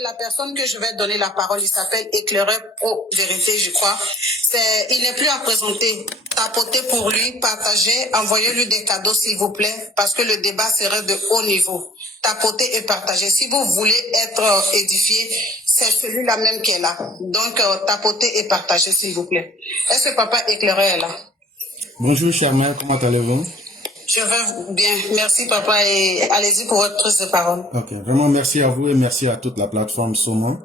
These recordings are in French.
La personne que je vais donner la parole, il s'appelle Éclaireur Pro Vérité, je crois. Il n'est plus à présenter. Tapotez pour lui, partagez, envoyez-lui des cadeaux s'il vous plaît, parce que le débat serait de haut niveau. Tapotez et partagez. Si vous voulez être édifié, c'est celui-là même qui est là. Donc, tapotez et partagez s'il vous plaît. Est-ce que Papa Éclaireur est là? Bonjour chère mère, comment allez-vous? Je vais bien. Merci Papa et allez-y pour votre prise de parole. Ok, vraiment merci à vous et merci à toute la plateforme Soma.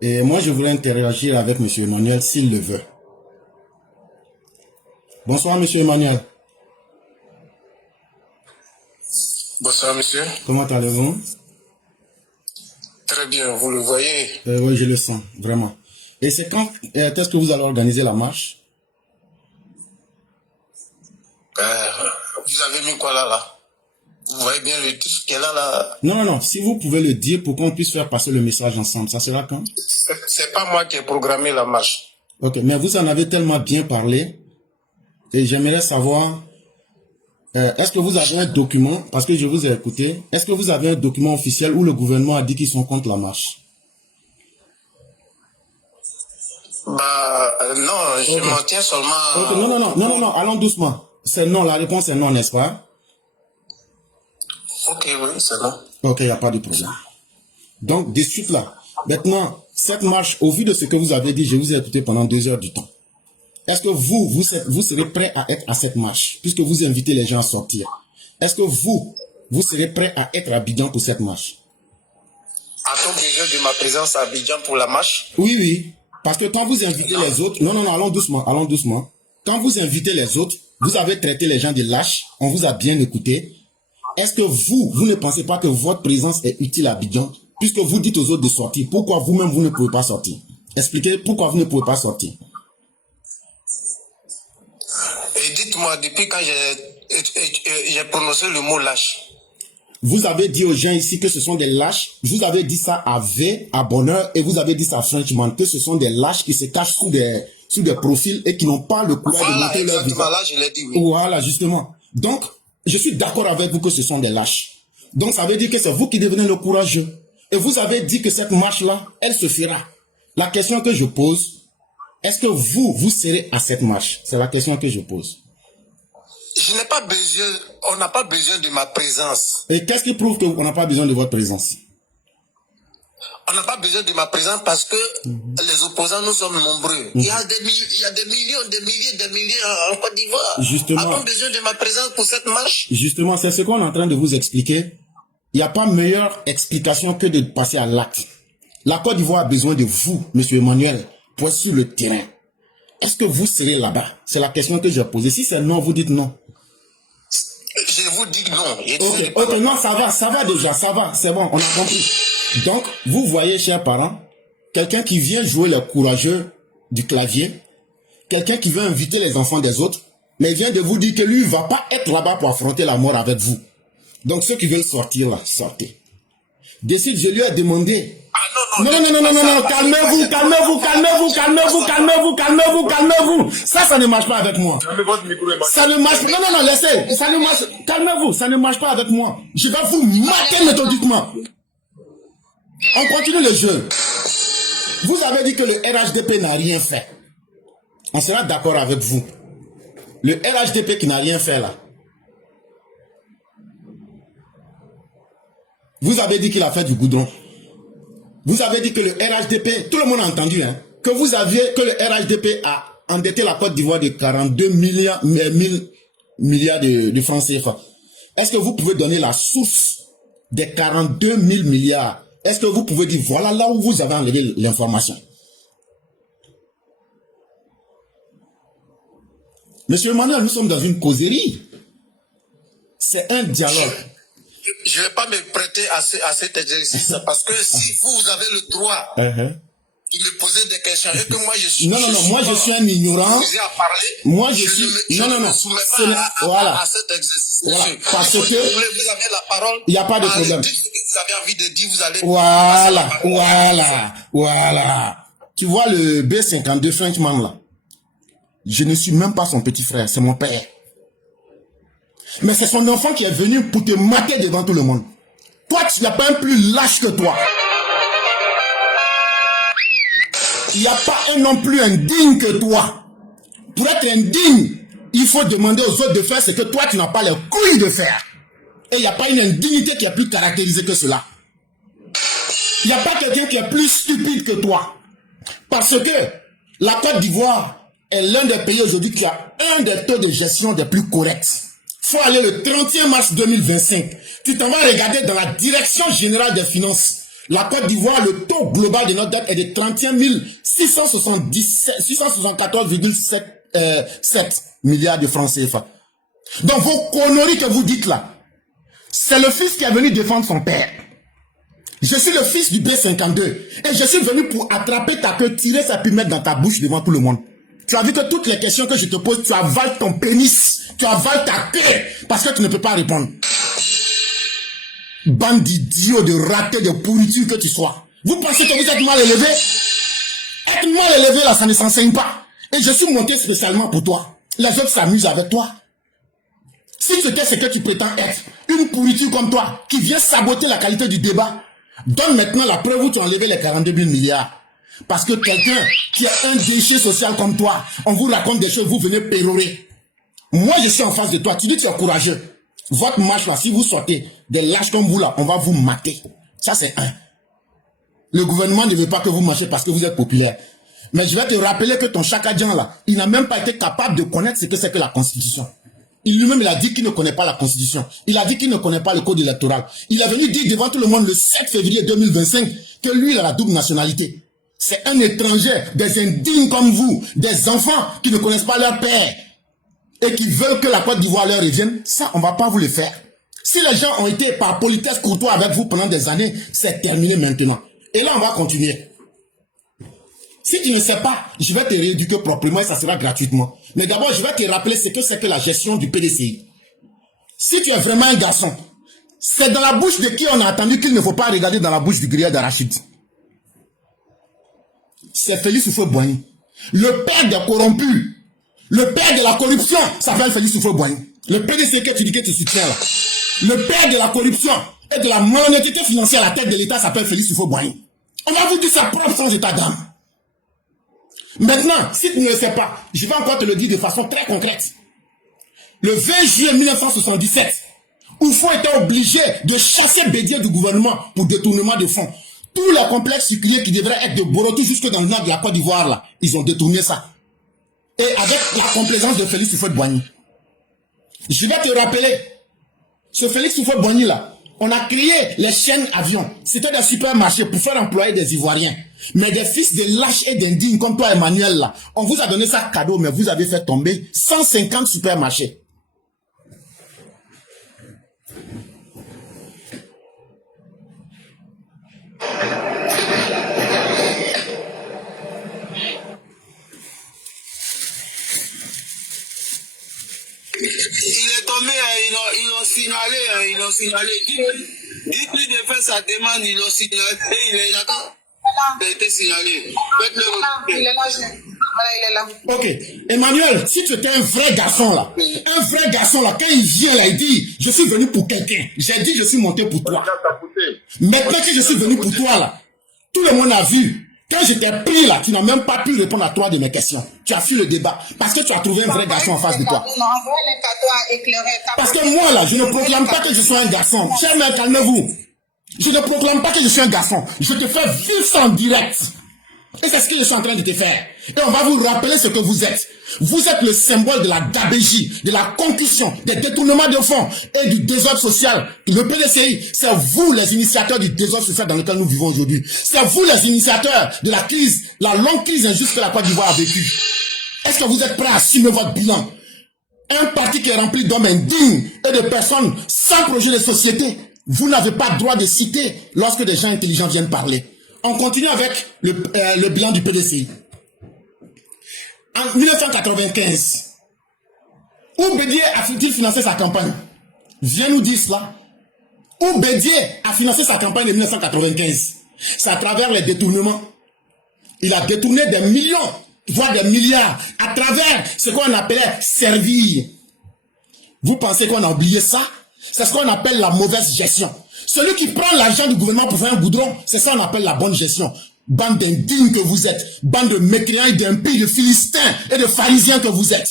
Et moi je voulais interagir avec Monsieur Emmanuel s'il le veut. Bonsoir Monsieur Emmanuel. Bonsoir monsieur. Comment allez-vous? Très bien, vous le voyez? Oui, je le sens, vraiment. Et c'est quand est-ce que vous allez organiser la marche? Vous avez mis quoi là? Vous voyez bien le titre qu'elle a là? Non, si vous pouvez le dire pour qu'on puisse faire passer le message ensemble, ça sera quand? C'est pas moi qui ai programmé la marche. Ok, mais vous en avez tellement bien parlé et j'aimerais savoir, est-ce que vous avez un document, parce que je vous ai écouté, est-ce que vous avez un document officiel où le gouvernement a dit qu'ils sont contre la marche? Non, je m'en tiens seulement... Okay, non, allons doucement. C'est non, la réponse est non, n'est-ce pas? Ok, oui, c'est non. Ok, il n'y a pas de problème. Donc, de suite là, maintenant, cette marche, au vu de ce que vous avez dit, je vous ai écouté pendant 2 heures du temps. Est-ce que vous serez prêt à être à cette marche, puisque vous invitez les gens à sortir? Est-ce que vous serez prêt à être à Abidjan pour cette marche? A-t-on besoin de ma présence à Abidjan pour la marche? Oui, parce que quand vous invitez les autres, non, allons doucement. Quand vous invitez les autres, vous avez traité les gens de lâches, on vous a bien écouté. Est-ce que vous ne pensez pas que votre présence est utile à Abidjan, puisque vous dites aux autres de sortir? Pourquoi vous-même vous ne pouvez pas sortir? Expliquez pourquoi vous ne pouvez pas sortir. Et dites-moi, depuis quand j'ai prononcé le mot lâche? Vous avez dit aux gens ici que ce sont des lâches. Vous avez dit ça à V, à Bonheur, et vous avez dit ça à Frenchman, que ce sont des lâches qui se cachent sous des profils et qui n'ont pas le courage de montrer leur visage. Là, je l'ai dit, oui. Voilà, justement. Donc, je suis d'accord avec vous que ce sont des lâches. Donc, ça veut dire que c'est vous qui devenez le courageux. Et vous avez dit que cette marche-là, elle se fera. La question que je pose, est-ce que vous serez à cette marche? C'est la question que je pose. Je n'ai pas besoin, on n'a pas besoin de ma présence. Et qu'est-ce qui prouve qu'on n'a pas besoin de votre présence? On n'a pas besoin de ma présence parce que les opposants, nous sommes nombreux. Il y a des millions, des milliers en Côte d'Ivoire. Justement. A-t-on besoin de ma présence pour cette marche? Justement, c'est ce qu'on est en train de vous expliquer. Il n'y a pas meilleure explication que de passer à l'acte. La Côte d'Ivoire a besoin de vous, Monsieur Emmanuel, pour être sur le terrain. Est-ce que vous serez là-bas? C'est la question que j'ai posée. Si c'est non, vous dites non. Je vous dis non. Ok, non, ça va déjà, ça va, c'est bon, on a compris. Donc, vous voyez, chers parents, quelqu'un qui vient jouer le courageux du clavier, quelqu'un qui veut inviter les enfants des autres, mais il vient de vous dire que lui, il ne va pas être là-bas pour affronter la mort avec vous. Donc, ceux qui veulent sortir là, sortez. Décide, je lui ai demandé. Non, calmez-vous. Ça ne marche pas avec moi. Ça ne marche pas. Non, laissez. Ça ne marche. Calmez-vous, ça ne marche pas avec moi. Je vais vous marquer méthodiquement. On continue le jeu. Vous avez dit que le RHDP n'a rien fait. On sera d'accord avec vous. Le RHDP qui n'a rien fait là. Vous avez dit qu'il a fait du goudron. Vous avez dit que le RHDP, tout le monde a entendu, hein, que le RHDP a endetté la Côte d'Ivoire de 42 milliards de francs CFA. Est-ce que vous pouvez donner la source des 42 000 milliards? Est-ce que vous pouvez dire, voilà là où vous avez enlevé l'information? Monsieur Emmanuel, nous sommes dans une causerie. C'est un dialogue. Je ne vais pas me prêter à cet exercice parce que si vous avez le droit de me poser des questions et que moi je suis... moi je suis un ignorant. Vous à parler, moi je suis... Je ne me soumets pas à cet exercice. Voilà. Parce que... Vous avez la parole. Il n'y a pas de problème. Dites ce que vous avez envie de dire, vous allez... Voilà. Tu vois le B52 Frenchman là? Je ne suis même pas son petit frère, c'est mon père. Mais c'est son enfant qui est venu pour te mater devant tout le monde. Toi, tu n'as pas un plus lâche que toi. Il n'y a pas un homme plus indigne que toi. Pour être indigne, il faut demander aux autres de faire ce que toi, tu n'as pas les couilles de faire. Et il n'y a pas une indignité qui est plus caractérisée que cela. Il n'y a pas quelqu'un qui est plus stupide que toi. Parce que la Côte d'Ivoire est l'un des pays aujourd'hui qui a un des taux de gestion des plus corrects. Il faut aller le 31 mars 2025. Tu t'en vas regarder dans la direction générale des finances. La Côte d'Ivoire, le taux global de notre dette est de 31 674,7 milliards de francs CFA. Donc vos conneries que vous dites là, c'est le fils qui est venu défendre son père. Je suis le fils du B52 et je suis venu pour attraper ta queue, tirer sa puis mettre dans ta bouche devant tout le monde. Tu as vu que toutes les questions que je te pose, tu avales ton pénis, tu avales ta queue parce que tu ne peux pas répondre. Bande d'idiots, de ratés, de pourritures que tu sois. Vous pensez que vous êtes mal élevé? Être mal élevé là, ça ne s'enseigne pas. Et je suis monté spécialement pour toi. Les autres s'amusent avec toi. Si c'était ce que tu prétends être, une pourriture comme toi, qui vient saboter la qualité du débat, donne maintenant la preuve où tu as enlevé les 42 000 milliards. Parce que quelqu'un qui a un déchet social comme toi, on vous raconte des choses, vous venez pérorer. Moi, je suis en face de toi. Tu dis que tu es courageux. Votre marche là, si vous sortez des lâches comme vous là, on va vous mater. Ça, c'est un. Le gouvernement ne veut pas que vous marchiez parce que vous êtes populaire. Mais je vais te rappeler que ton Chakadjan là, il n'a même pas été capable de connaître ce que c'est que la Constitution. Il lui-même, il a dit qu'il ne connaît pas la Constitution. Il a dit qu'il ne connaît pas le code électoral. Il est venu dire devant tout le monde le 7 février 2025 que lui, il a la double nationalité. C'est un étranger, des indignes comme vous, des enfants qui ne connaissent pas leur père et qui veulent que la Côte d'Ivoire leur revienne. Ça, on ne va pas vous le faire. Si les gens ont été par politesse courtois avec vous pendant des années, c'est terminé maintenant. Et là, on va continuer. Si tu ne sais pas, je vais te rééduquer proprement et ça sera gratuitement. Mais d'abord, je vais te rappeler ce que c'est que la gestion du PDCI. Si tu es vraiment un garçon, c'est dans la bouche de qui on a entendu qu'il ne faut pas regarder dans la bouche du grilleur d'arachide. C'est Félix Houphouët-Boigny. Le père des corrompus, le père de la corruption s'appelle Félix Houphouët-Boigny. Le PDCI que tu dis que tu soutiens là. Le père de la corruption et de la malhonnêteté financière à la tête de l'État s'appelle Félix Houphouët-Boigny. On va vous dire sa propre sans état d'âme. Maintenant, si tu ne le sais pas, je vais encore te le dire de façon très concrète. Le 20 juillet 1977, Oufou était obligé de chasser Bédier du gouvernement pour détournement de fonds. Tous les complexes sucriers qui devraient être de Borotou jusque dans le nord de la Côte d'Ivoire, là, ils ont détourné ça. Et avec la complaisance de Félix Houphouët-Boigny. Je vais te rappeler, ce Félix Houphouët-Boigny là, on a créé les chaînes avions. C'était des supermarchés pour faire employer des Ivoiriens. Mais des fils de lâches et d'indignes comme toi, Emmanuel, là, on vous a donné ça cadeau, mais vous avez fait tomber 150 supermarchés. Il est tombé, ils l'ont signalé. Dites-lui de faire sa demande, ils l'ont signalé. Il attend. Il a été signalé. Il est là, voilà, il est là. Ok. Emmanuel, si tu étais un vrai garçon là, quand il vient là, il dit, je suis venu pour quelqu'un. J'ai dit, je suis monté pour toi. Maintenant que je suis venu pour toi là, tout le monde a vu. Quand je t'ai pris là, tu n'as même pas pu répondre à 3 de mes questions. Tu as fui le débat parce que tu as trouvé un vrai garçon en face de toi. Parce que moi là, je ne proclame pas que je sois un garçon. Cher mère, calmez-vous. Je ne proclame pas que je suis un garçon. Je te fais vivre ça en direct. Et c'est ce que je suis en train de te faire. Et on va vous rappeler ce que vous êtes. Vous êtes le symbole de la gabégie, de la concussion, des détournements de fonds et du désordre social. Le PDCI, c'est vous les initiateurs du désordre social dans lequel nous vivons aujourd'hui. C'est vous les initiateurs de la crise, la longue crise injuste que la Côte d'Ivoire a vécue. Est-ce que vous êtes prêts à assumer votre bilan? Un parti qui est rempli d'hommes indignes et de personnes sans projet de société. Vous n'avez pas le droit de citer lorsque des gens intelligents viennent parler. On continue avec le bilan du PDCI. En 1995, où Bédier a-t-il financé sa campagne? Viens nous dire cela. Où Bédier a financé sa campagne de 1995? C'est à travers les détournements. Il a détourné des millions, voire des milliards, à travers ce qu'on appelait servir. Vous pensez qu'on a oublié ça? C'est ce qu'on appelle la mauvaise gestion. Celui qui prend l'argent du gouvernement pour faire un goudron, c'est ça qu'on appelle la bonne gestion. Bande d'indignes que vous êtes. Bande de mécréants et d'impies, de philistins et de pharisiens que vous êtes.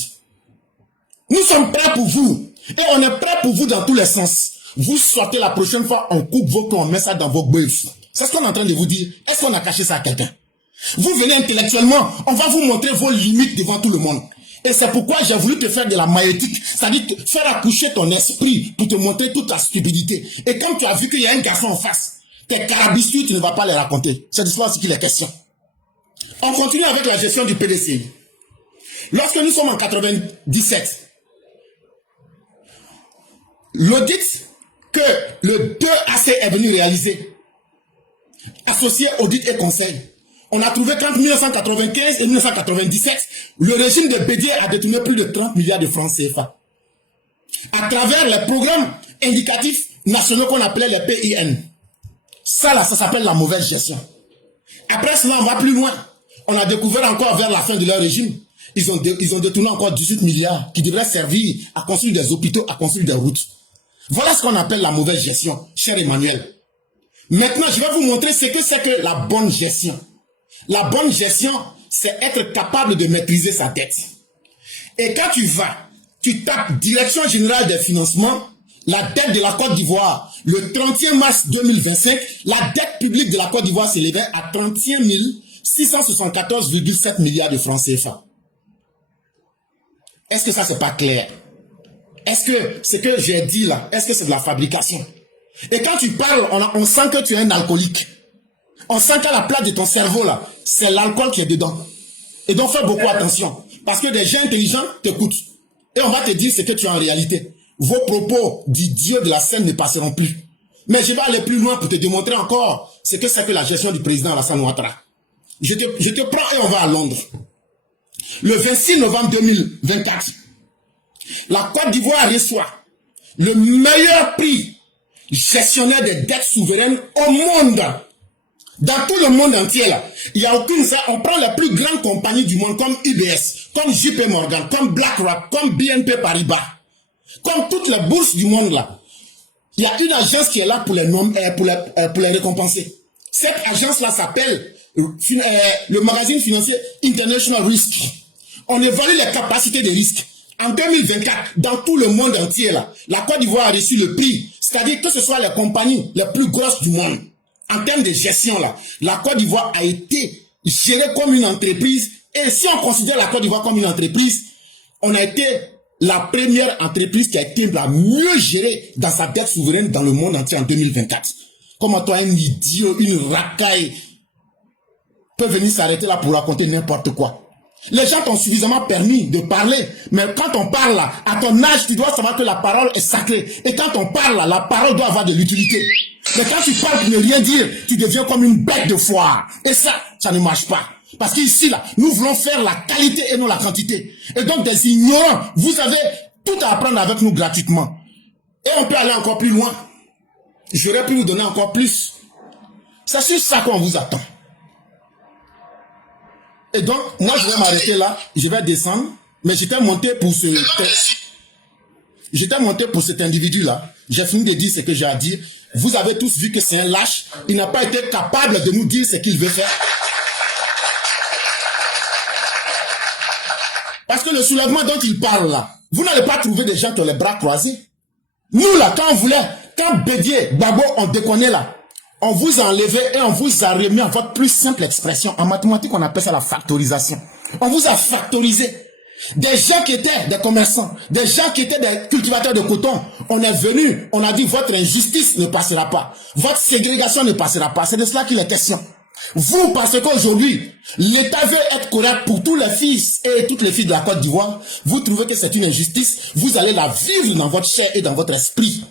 Nous sommes prêts pour vous. Et on est prêts pour vous dans tous les sens. Vous sortez la prochaine fois, on coupe vos cons, on met ça dans vos bœufs. C'est ce qu'on est en train de vous dire. Est-ce qu'on a caché ça à quelqu'un? Vous venez intellectuellement, on va vous montrer vos limites devant tout le monde. Et c'est pourquoi j'ai voulu te faire de la maïeutique, c'est-à-dire te faire accoucher ton esprit pour te montrer toute ta stupidité. Et quand tu as vu qu'il y a un garçon en face, tes carabistouilles, tu ne vas pas les raconter. C'est de cela aussi qu'il est question. On continue avec la gestion du PDCI. Lorsque nous sommes en 97, l'audit que le 2AC est venu réaliser, associé audit et conseil, on a trouvé qu'entre 1995 et 1997, le régime de Bédier a détourné plus de 30 milliards de francs CFA. À travers les programmes indicatifs nationaux qu'on appelait les PIN. Ça là, ça s'appelle la mauvaise gestion. Après cela, on va plus loin. On a découvert encore vers la fin de leur régime, ils ont détourné encore 18 milliards qui devraient servir à construire des hôpitaux, à construire des routes. Voilà ce qu'on appelle la mauvaise gestion, cher Emmanuel. Maintenant, je vais vous montrer ce que c'est que la bonne gestion. La bonne gestion, c'est être capable de maîtriser sa dette. Et quand tu tapes Direction Générale des Financements, la dette de la Côte d'Ivoire, le 31 mars 2025, la dette publique de la Côte d'Ivoire s'élevait à 31 674,7 milliards de francs CFA. Est-ce que ça, c'est pas clair? Est-ce que ce que j'ai dit là, est-ce que c'est de la fabrication? Et quand tu parles, on sent que tu es un alcoolique. On sent qu'à la place de ton cerveau là, c'est l'alcool qui est dedans. Et donc fais beaucoup attention. Parce que des gens intelligents t'écoutent. Et on va te dire ce que tu as en réalité. Vos propos d'idiots de la scène ne passeront plus. Mais je vais aller plus loin pour te démontrer encore ce que c'est que la gestion du président Alassane Ouattara. Je te prends et on va à Londres. Le 26 novembre 2024, la Côte d'Ivoire reçoit le meilleur prix gestionnaire des dettes souveraines au monde. Dans tout le monde entier, là, il n'y a aucune ça. On prend les plus grandes compagnies du monde comme UBS, comme JP Morgan, comme BlackRock, comme BNP Paribas, comme toutes les bourses du monde là. Il y a une agence qui est là pour les récompenser. Cette agence-là s'appelle le magazine financier International Risk. On évalue les capacités de risque. En 2024, dans tout le monde entier, là, la Côte d'Ivoire a reçu le prix. C'est-à-dire que ce soit les compagnies les plus grosses du monde. En termes de gestion, là, la Côte d'Ivoire a été gérée comme une entreprise. Et si on considère la Côte d'Ivoire comme une entreprise, on a été la première entreprise qui a été la mieux gérée dans sa dette souveraine dans le monde entier en 2024. Comment toi, un idiot, une racaille, peut venir s'arrêter là pour raconter n'importe quoi. Les gens t'ont suffisamment permis de parler, mais quand on parle là, à ton âge, tu dois savoir que la parole est sacrée. Et quand on parle là, la parole doit avoir de l'utilité. Mais quand tu parles pour ne rien dire, tu deviens comme une bête de foire. Et ça ne marche pas. Parce qu'ici là, nous voulons faire la qualité et non la quantité. Et donc des ignorants, vous avez tout à apprendre avec nous gratuitement. Et on peut aller encore plus loin. J'aurais pu vous donner encore plus. C'est sur ça qu'on vous attend. Et donc, moi, je vais m'arrêter là. Je vais descendre. Mais j'étais monté pour cet individu-là. J'ai fini de dire ce que j'ai à dire. Vous avez tous vu que c'est un lâche. Il n'a pas été capable de nous dire ce qu'il veut faire. Parce que le soulèvement dont il parle là, vous n'allez pas trouver des gens qui ont les bras croisés. Nous là, quand Bédier, Babo, on déconnait là, on vous a enlevé et on vous a remis en votre plus simple expression. En mathématiques, on appelle ça la factorisation. On vous a factorisé. Des gens qui étaient des commerçants, des gens qui étaient des cultivateurs de coton, on est venu, on a dit votre injustice ne passera pas. Votre ségrégation ne passera pas. C'est de cela qu'il est question. Vous, parce qu'aujourd'hui, l'État veut être correct pour tous les fils et toutes les filles de la Côte d'Ivoire, vous trouvez que c'est une injustice, vous allez la vivre dans votre chair et dans votre esprit.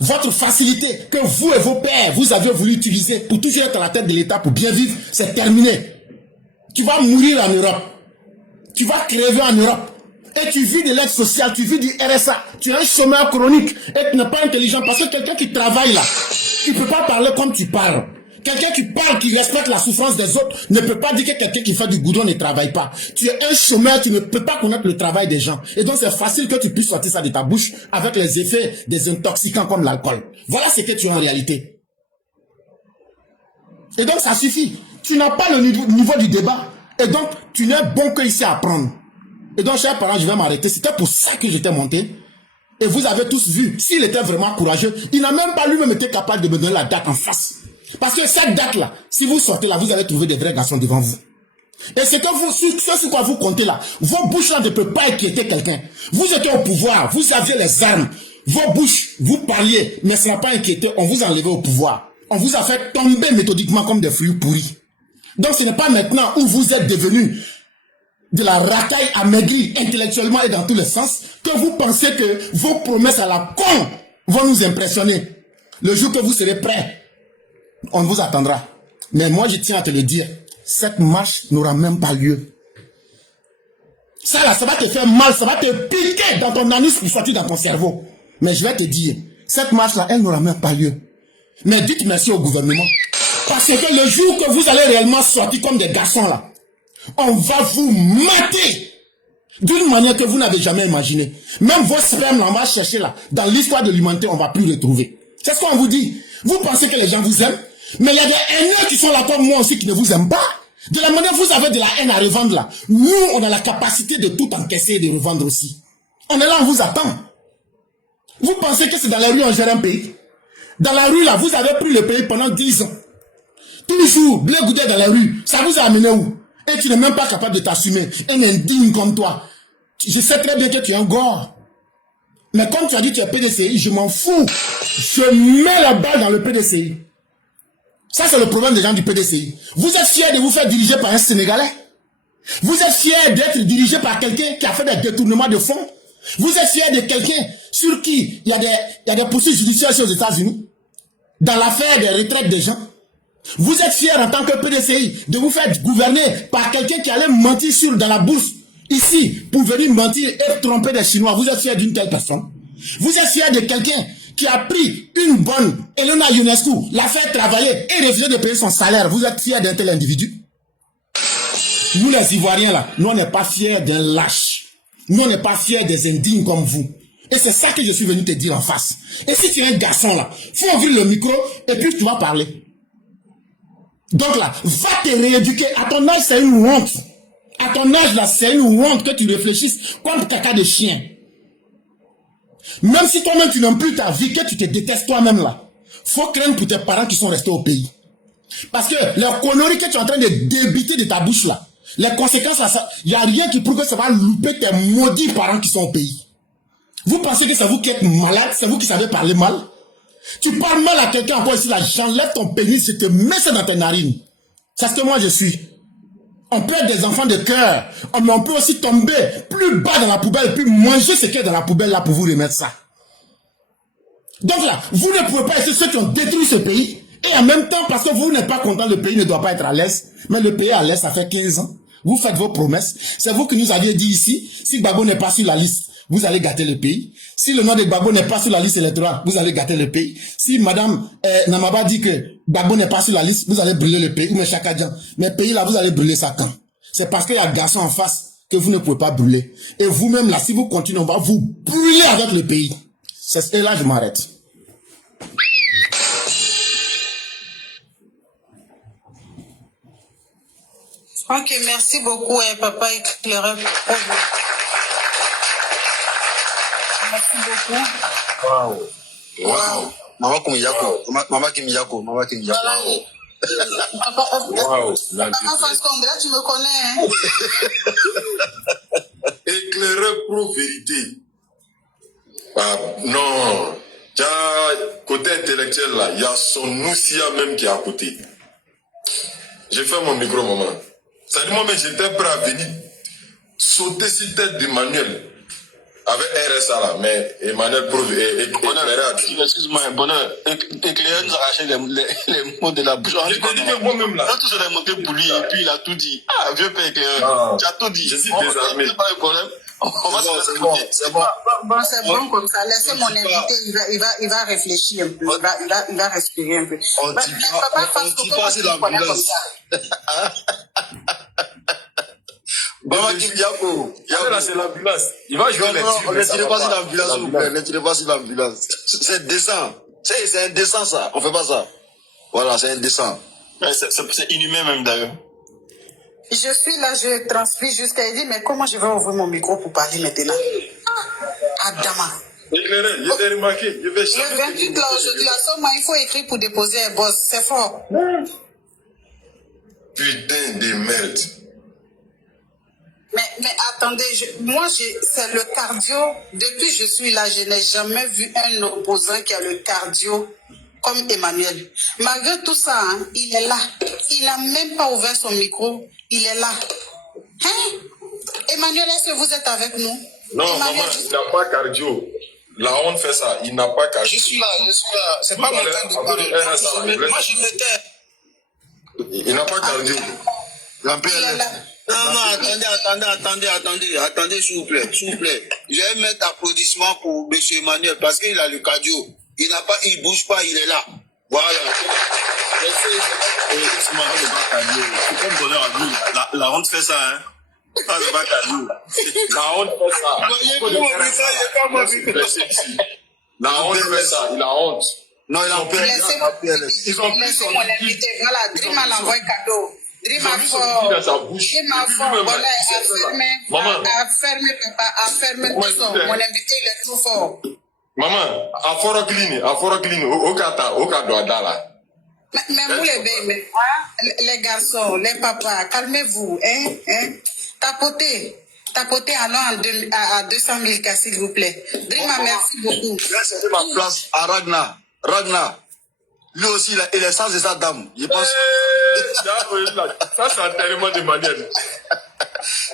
Votre facilité que vous et vos pères, vous avez voulu utiliser pour toujours être à la tête de l'État, pour bien vivre, c'est terminé. Tu vas mourir en Europe. Tu vas crever en Europe. Et tu vis de l'aide sociale, tu vis du RSA. Tu es un chômeur chronique et tu n'es pas intelligent parce que quelqu'un qui travaille là, il ne peut pas parler comme tu parles. Quelqu'un qui parle, qui respecte la souffrance des autres, ne peut pas dire que quelqu'un qui fait du goudron ne travaille pas. Tu es un chômeur, tu ne peux pas connaître le travail des gens. Et donc c'est facile que tu puisses sortir ça de ta bouche avec les effets des intoxicants comme l'alcool. Voilà ce que tu es en réalité. Et donc ça suffit. tu n'as pas le niveau du débat. Et donc, tu n'es bon que ici à apprendre. Et donc, chers parents, je vais m'arrêter. C'était pour ça que j'étais monté. Et vous avez tous vu, s'il était vraiment courageux, il n'a même pas lui-même été capable de me donner la date en face. Parce que cette date-là, si vous sortez là, vous allez trouver des vrais garçons devant vous. Et c'est que vous, ce sur quoi vous comptez là, vos bouches là ne peuvent pas inquiéter quelqu'un. Vous étiez au pouvoir, vous aviez les armes, vos bouches, vous parliez, mais ça n'a pas inquiété, on vous a enlevé au pouvoir. On vous a fait tomber méthodiquement comme des fruits pourris. Donc ce n'est pas maintenant où vous êtes devenu de la racaille amaigrie intellectuellement et dans tous les sens que vous pensez que vos promesses à la con vont nous impressionner. Le jour que vous serez prêts, on vous attendra. Mais moi je tiens à te le dire, cette marche n'aura même pas lieu. Ça là, ça va te faire mal, ça va te piquer dans ton anus pour sortir dans ton cerveau. Mais je vais te dire, cette marche là, elle n'aura même pas lieu. Mais dites merci au gouvernement. Parce que le jour que vous allez réellement sortir comme des garçons là, on va vous mater d'une manière que vous n'avez jamais imaginé. Même vos spermes là, on va chercher là, dans l'histoire de l'humanité, on va plus retrouver. C'est ce qu'on vous dit. Vous pensez que les gens vous aiment, mais il y a des haineux qui sont là comme moi aussi qui ne vous aiment pas. De la manière vous avez de la haine à revendre là, nous on a la capacité de tout encaisser et de revendre aussi. On est là, on vous attend. Vous pensez que c'est dans la rue on gère un pays? Dans la rue là, vous avez pris le pays pendant 10 ans. Toujours, blé goudé dans la rue, ça vous a amené où? Et tu n'es même pas capable de t'assumer. Un indigne comme toi. Je sais très bien que tu es un gore. Mais comme tu as dit que tu es PDCI, je m'en fous. Je mets la balle dans le PDCI. Ça, c'est le problème des gens du PDCI. Vous êtes fiers de vous faire diriger par un Sénégalais? Vous êtes fiers d'être dirigé par quelqu'un qui a fait des détournements de fonds? Vous êtes fiers de quelqu'un sur qui il y a des poursuites judiciaires aux États-Unis? Dans l'affaire des retraites des gens? Vous êtes fiers en tant que PDCI de vous faire gouverner par quelqu'un qui allait mentir dans la bourse ici pour venir mentir et tromper des Chinois? Vous êtes fiers d'une telle personne? Vous êtes fiers de quelqu'un qui a pris une bonne Elena Ionescu, l'a fait travailler et refusé de payer son salaire? Vous êtes fiers d'un tel individu? Nous les Ivoiriens là, nous on n'est pas fiers d'un lâche. Nous on n'est pas fiers des indignes comme vous. Et c'est ça que je suis venu te dire en face. Et si tu es un garçon là, faut ouvrir le micro et puis tu vas parler. Donc là, va te rééduquer. À ton âge, c'est une honte. À ton âge là, c'est une honte que tu réfléchisses comme caca de chien. Même si toi-même tu n'aimes plus ta vie, que tu te détestes toi-même là, faut craindre pour tes parents qui sont restés au pays. Parce que les conneries que tu es en train de débiter de ta bouche là, les conséquences, il n'y a rien qui prouve que ça va louper tes maudits parents qui sont au pays. Vous pensez que c'est vous qui êtes malade, c'est vous qui savez parler mal? Tu parles mal à quelqu'un encore ici là, j'enlève ton pénis, je te mets ça dans tes narines. C'est ce que moi je suis. On peut être des enfants de cœur, mais on peut aussi tomber plus bas dans la poubelle, puis manger ce qu'il y a dans la poubelle là pour vous remettre ça. Donc là, vous ne pouvez pas être ceux qui ont détruit ce pays, et en même temps, parce que vous n'êtes pas content, le pays ne doit pas être à l'aise, mais le pays est à l'aise, ça fait 15 ans. Vous faites vos promesses. C'est vous qui nous aviez dit ici, si Gbagbo n'est pas sur la liste, vous allez gâter le pays. Si le nom de Gbagbo n'est pas sur la liste électorale, vous allez gâter le pays. Si Madame Namaba dit que Gbagbo n'est pas sur la liste, vous allez brûler le pays. Ou mais Chakadjan. Mais le pays là, vous allez brûler ça quand? C'est parce qu'il y a un garçon en face que vous ne pouvez pas brûler. Et vous-même là, si vous continuez, on va vous brûler avec le pays. Et là, je m'arrête. Ok, merci beaucoup, papa éclaireur. Merci beaucoup. Waouh. Waouh. Maman Kimiyako. Maman Kimiyako. Maman Kimiyako. Papa, Waouh. face comme là, tu me connais, hein? Éclaireur pro-vérité. Ah, non. Côté intellectuel là, il y a son Noussia même qui est à côté. J'ai fait mon micro, maman. Ça dit, moi, mais j'étais prêt à venir sauter sur tête d'Emmanuel. Avec RSA là, mais Emmanuel excuse-moi, bonheur. Éclaireur nous a arraché les mots de la bouche. Je te dis que moi-même là. Quand tout s'est monté pour lui, et puis il a tout dit. Ah, vieux père éclaireur. Tu as tout dit. Je suis désarmé. C'est pas le problème. On va c'est bon. Bon, c'est bon comme ça. Laissez mon invité, il va réfléchir un peu. Il va respirer un peu. On dit pas c'est l'ambulance. Maman Kimiyako. Là, c'est l'ambulance. Il va jouer les tirs. Ne tirez pas sur l'ambulance, s'il vous plaît. Ne tirez pas sur l'ambulance. C'est indécent. C'est indécent, ça. On fait pas ça. Voilà, c'est indécent. C'est inhumain même d'ailleurs. Je suis là, je transpire jusqu'à il dit, mais comment je vais ouvrir mon micro pour parler maintenant? Adama. Éclairé, je t'ai remarqué. Je vais Le 28 là aujourd'hui, à ce moment, il faut écrire pour déposer un boss. C'est fort. Putain de merde. Mais attendez, c'est le cardio. Depuis que je suis là, je n'ai jamais vu un opposant qui a le cardio comme Emmanuel. Malgré tout ça, hein, il est là. Il n'a même pas ouvert son micro. Il est là. Hein? Emmanuel, est-ce que vous êtes avec nous? Non, Emmanuel, maman, il n'a pas cardio. La honte fait ça, il n'a pas cardio. Je suis là. C'est pas mon temps de parler. Moi, je m'étais. Il n'a pas cardio. il est là. Non, attendez, s'il vous plaît. Je vais mettre applaudissements pour M. Emmanuel parce qu'il a le cardio. Il bouge pas, il est là. Voilà. C'est comme donner à lui. La honte fait ça, hein. Ça, c'est pas cardio. La honte fait ça. La honte fait ça, il a honte. Non, il a honte. Ils ont pris son mon invité. Voilà, Dream a l'envoyé cadeau. Dream a fort. Dans sa bouche. Dream a fort. Voilà, a fermé, papa, a fermé tout ça. Mon invité, il est trop fort. Maman, à Foroglini, au Kado Adala. Mais vous les garçons, les papas, calmez-vous, hein? Tapotez allons à 200 000 cas, s'il vous plaît. Drima, merci beaucoup. Là, c'était ma place à Ragnar. Lui aussi, il est sans de sa dame. Je pense. Ça, c'est un tellement de manière.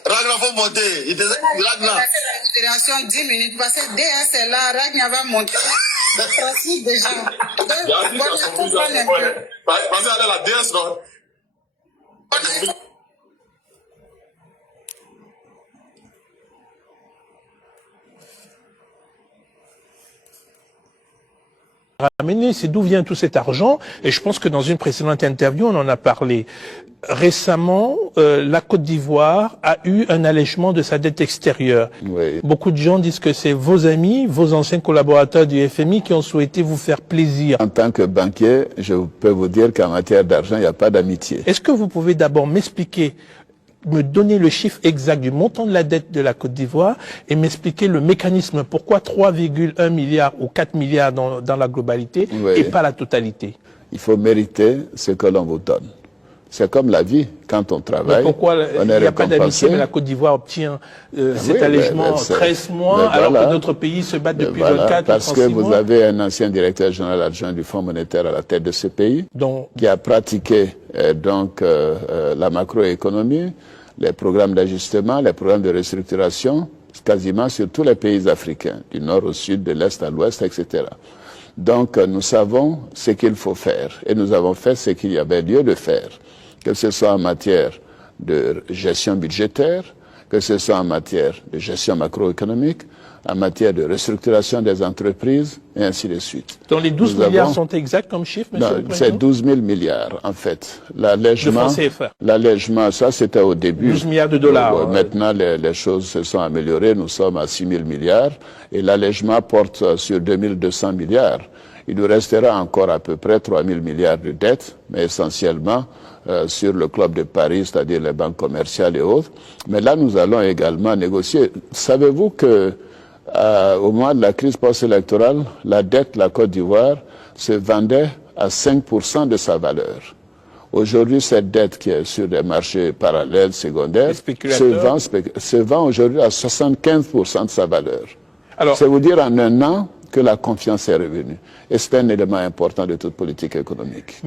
Ragnar, faut monter. Ragnar. La fédération 10 minutes, parce que DS est là, Ragnar va monter. Précis déjà. Pensez à la DS, non? Ramener, c'est d'où vient tout cet argent, et je pense que dans une précédente interview, on en a parlé. Récemment, la Côte d'Ivoire a eu un allègement de sa dette extérieure. Oui. Beaucoup de gens disent que c'est vos amis, vos anciens collaborateurs du FMI qui ont souhaité vous faire plaisir. En tant que banquier, je peux vous dire qu'en matière d'argent, il n'y a pas d'amitié. Est-ce que vous pouvez d'abord m'expliquer, me donner le chiffre exact du montant de la dette de la Côte d'Ivoire et m'expliquer le mécanisme, pourquoi 3,1 milliards ou 4 milliards dans la globalité et pas la totalité? Il faut mériter ce que l'on vous donne. C'est comme la vie, quand on travaille, mais pourquoi on est il n'y a pas d'amitié, mais la Côte d'Ivoire obtient cet allègement 13 mois, alors que d'autres pays se battent depuis 24 parce ou 36 que vous mois. avez un ancien directeur général adjoint du Fonds monétaire à la tête de ce pays, qui a pratiqué la macroéconomie, les programmes d'ajustement, les programmes de restructuration, quasiment sur tous les pays africains, du nord au sud, de l'est à l'ouest, etc. Donc, nous savons ce qu'il faut faire. Et nous avons fait ce qu'il y avait lieu de faire. Que ce soit en matière de gestion budgétaire, que ce soit en matière de gestion macroéconomique, en matière de restructuration des entreprises, et ainsi de suite. Donc les 12 milliards sont exacts comme chiffre, monsieur le Président? C'est 12 000 milliards, en fait. L'allègement, ça c'était au début. 12 milliards de dollars. Maintenant, les choses se sont améliorées. Nous sommes à 6 000 milliards. Et l'allègement porte sur 2 200 milliards. Il nous restera encore à peu près 3 000 milliards de dettes, mais essentiellement sur le Club de Paris, c'est-à-dire les banques commerciales et autres. Mais là, nous allons également négocier. Savez-vous que au moment de la crise post-électorale, la dette de la Côte d'Ivoire se vendait à 5% de sa valeur. Aujourd'hui, cette dette qui est sur des marchés parallèles, secondaires, se vend aujourd'hui à 75% de sa valeur. C'est vous dire en un an que la confiance est revenue. Et c'est un élément important de toute politique économique.